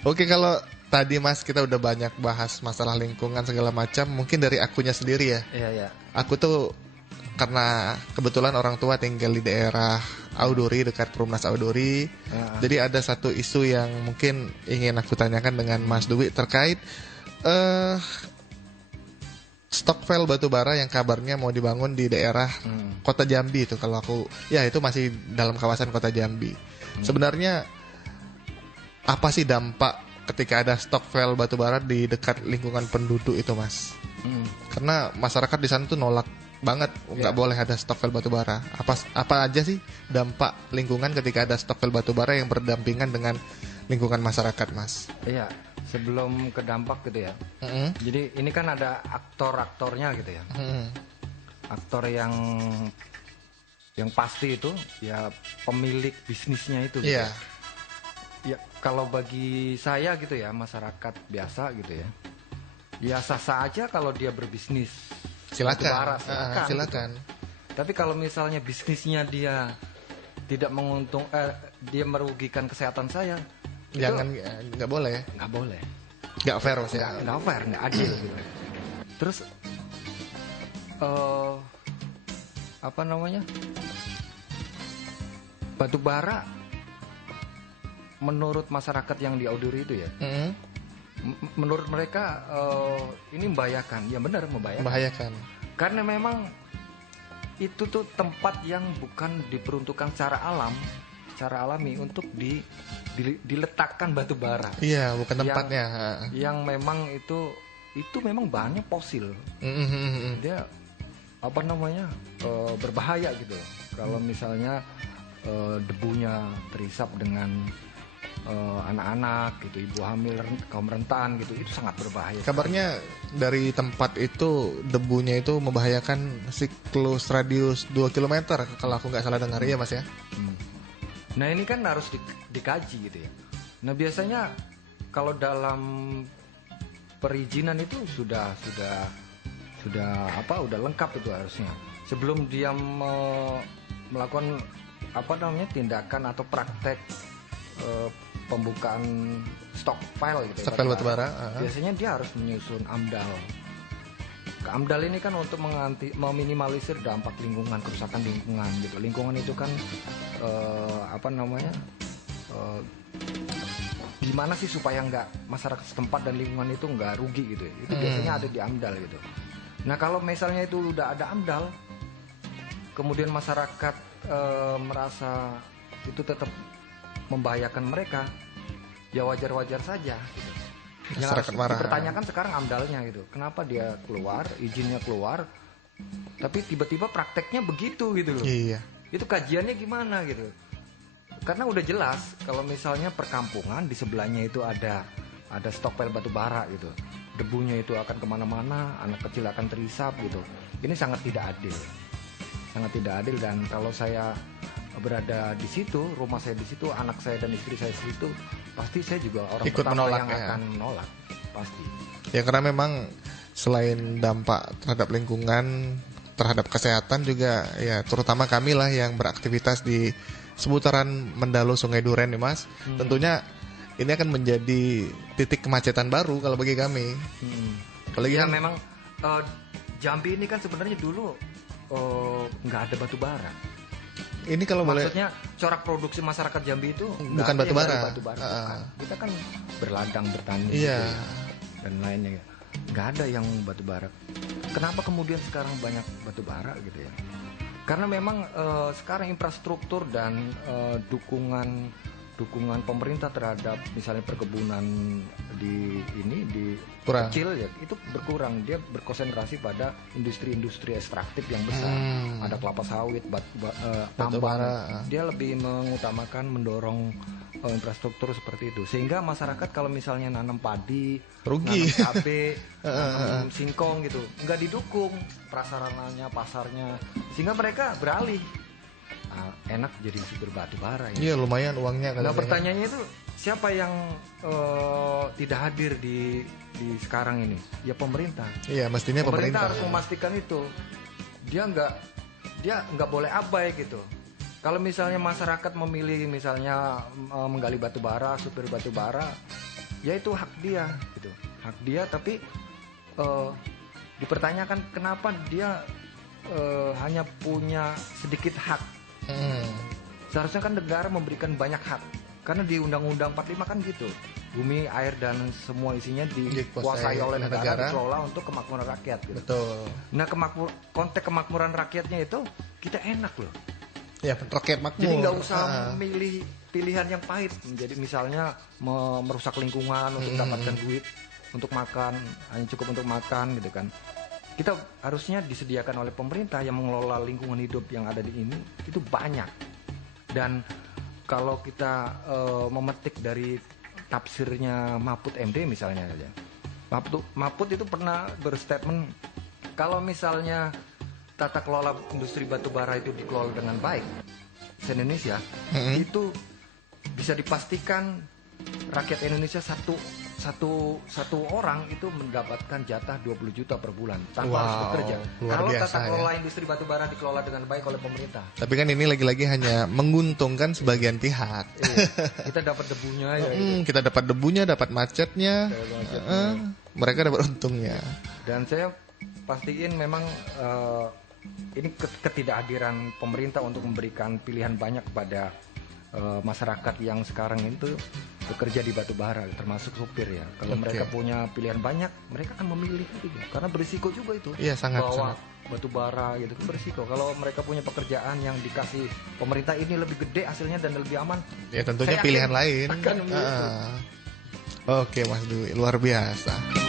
Oke, kalau tadi Mas kita udah banyak bahas masalah lingkungan segala macam, mungkin dari akunya sendiri ya. Iya, iya. Aku tuh karena kebetulan orang tua tinggal di daerah Auduri, dekat Perumnas Auduri. Jadi ada satu isu yang mungkin ingin aku tanyakan dengan Mas Dwi terkait eh stokvel batu bara yang kabarnya mau dibangun di daerah Kota Jambi itu. Kalau aku ya itu masih dalam kawasan Kota Jambi. Sebenarnya apa sih dampak ketika ada stokvel batu bara di dekat lingkungan penduduk itu, Mas? Karena masyarakat di sana tuh nolak banget, nggak boleh ada stokvel batu bara. Apa aja sih dampak lingkungan ketika ada stokvel batu bara yang berdampingan dengan lingkungan masyarakat, Mas? Iya, sebelum ke dampak gitu ya. Jadi ini kan ada aktor-aktornya gitu ya. Aktor yang pasti itu ya pemilik bisnisnya itu gitu. Iya. Ya kalau bagi saya gitu ya, masyarakat biasa gitu ya. Ya sah-sah aja kalau dia berbisnis. Silakan. Batubara, Silakan. Gitu. Tapi kalau misalnya bisnisnya dia tidak dia merugikan kesehatan saya, Jangan, nggak boleh. nggak boleh. Nggak fair, Mas ya. Nggak fair, nggak adil gitu. Terus apa namanya, batu bara menurut masyarakat yang di Auduri itu ya, menurut mereka ini membahayakan. Ya benar, Membahayakan. karena memang itu tuh tempat yang bukan diperuntukkan secara alami untuk diletakkan batu bara. Iya, bukan tempatnya. Yang memang itu memang bahannya fosil. Dia apa namanya, berbahaya gitu. Kalau misalnya debunya terisap dengan anak-anak gitu, ibu hamil, kaum rentan gitu, itu sangat berbahaya. Kabarnya dari tempat itu debunya itu membahayakan siklus radius 2 km kalau aku nggak salah dengar ya, Mas ya. Nah ini kan harus dikaji gitu ya. Nah biasanya kalau dalam perizinan itu sudah udah lengkap itu harusnya. Sebelum dia melakukan apa namanya, tindakan atau praktek pembukaan stockpile gitu. Stokvel batu bara. Biasanya dia harus menyusun AMDAL. AMDAL ini kan untuk meminimalisir dampak lingkungan, kerusakan lingkungan gitu. Lingkungan itu kan apa namanya, gimana sih supaya nggak masyarakat setempat dan lingkungan itu nggak rugi gitu. Itu biasanya ada di AMDAL gitu. Nah kalau misalnya itu udah ada AMDAL, kemudian masyarakat merasa itu tetap membahayakan mereka, ya wajar-wajar saja gitu. Yang harus dipertanyakan sekarang AMDALnya gitu. Kenapa dia keluar, izinnya keluar, tapi tiba-tiba prakteknya begitu gitu loh. Iya. Itu kajiannya gimana gitu. Karena udah jelas kalau misalnya perkampungan di sebelahnya itu ada stokvel batu bara gitu. Debunya itu akan kemana-mana, anak kecil akan terisap gitu. Ini sangat tidak adil. Sangat tidak adil, dan kalau saya berada di situ, rumah saya di situ, anak saya dan istri saya di situ, pasti saya juga orang ikut pertama menolak, yang ya. akan menolak, pasti. Ya karena memang selain dampak terhadap lingkungan, terhadap kesehatan juga ya, terutama kami lah yang beraktivitas di seputaran Mendalo Sungai Duren nih, Mas. Tentunya ini akan menjadi titik kemacetan baru kalau bagi kami. Apalagi Ya kan memang Jambi ini kan sebenarnya dulu nggak ada batu bara. ini kalau boleh, Maksudnya corak produksi masyarakat Jambi itu bukan batu bara. Bukan. Kita kan berladang, bertani Iya. gitu ya, dan lainnya. Nggak ada yang batu bara. Kenapa kemudian sekarang banyak batu bara gitu ya? Karena memang sekarang infrastruktur dan dukungan pemerintah terhadap misalnya perkebunan di Kurang. kecil ya, itu berkurang. Dia berkonsentrasi pada industri-industri ekstraktif yang besar. Ada kelapa sawit, tambang. bara. Dia lebih mengutamakan mendorong infrastruktur seperti itu, sehingga masyarakat kalau misalnya nanam padi, Rugi. nanam cabai, nanam singkong gitu, nggak didukung prasarananya, pasarnya, sehingga mereka beralih. Enak jadi supir batu bara ya. Iya, lumayan uangnya. Nah pertanyaannya itu siapa yang tidak hadir di sekarang ini? Ya pemerintah. Iya, mestinya pemerintah harus memastikan itu. Dia nggak boleh abai gitu. Kalau misalnya masyarakat memilih misalnya menggali batu bara, supir batu bara, ya itu hak dia gitu, hak dia. Tapi dipertanyakan kenapa dia hanya punya sedikit hak. Seharusnya kan negara memberikan banyak hak, karena di Undang-Undang 45 kan gitu, bumi, air dan semua isinya dikuasai oleh negara, dikelola untuk kemakmuran rakyat gitu. Betul. Nah konteks kemakmuran rakyatnya itu kita enak loh. Ya, rakyat makmur. Jadi nggak usah memilih pilihan yang pahit. Jadi misalnya merusak lingkungan untuk mendapatkan duit untuk makan, hanya cukup untuk makan gitu kan. Kita harusnya disediakan oleh pemerintah yang mengelola lingkungan hidup yang ada di ini itu banyak. Dan kalau kita memetik dari tafsirnya Mahfud MD misalnya aja, Mahfud itu pernah berstatement kalau misalnya tata kelola industri batubara itu dikelola dengan baik di Indonesia, itu bisa dipastikan rakyat Indonesia satu orang itu mendapatkan jatah 20 juta per bulan tanpa harus bekerja. Kalau tata kelola industri batubara dikelola dengan baik oleh pemerintah. Tapi kan ini lagi-lagi hanya menguntungkan sebagian pihak. Kita dapat debunya ya. Kita dapat debunya, dapat macetnya. Mereka dapat untungnya. Dan saya pastiin memang ini ketidakhadiran pemerintah untuk memberikan pilihan banyak kepada masyarakat yang sekarang itu bekerja di batubara, termasuk supir ya. Kalau mereka punya pilihan banyak, mereka akan memilih itu, karena berisiko juga itu. Iya, sangat. Batubara gitu kan berisiko. Kalau mereka punya pekerjaan yang dikasih pemerintah ini lebih gede hasilnya dan lebih aman, ya tentunya pilihan lain. Akan Oke Mas Dwi, luar biasa.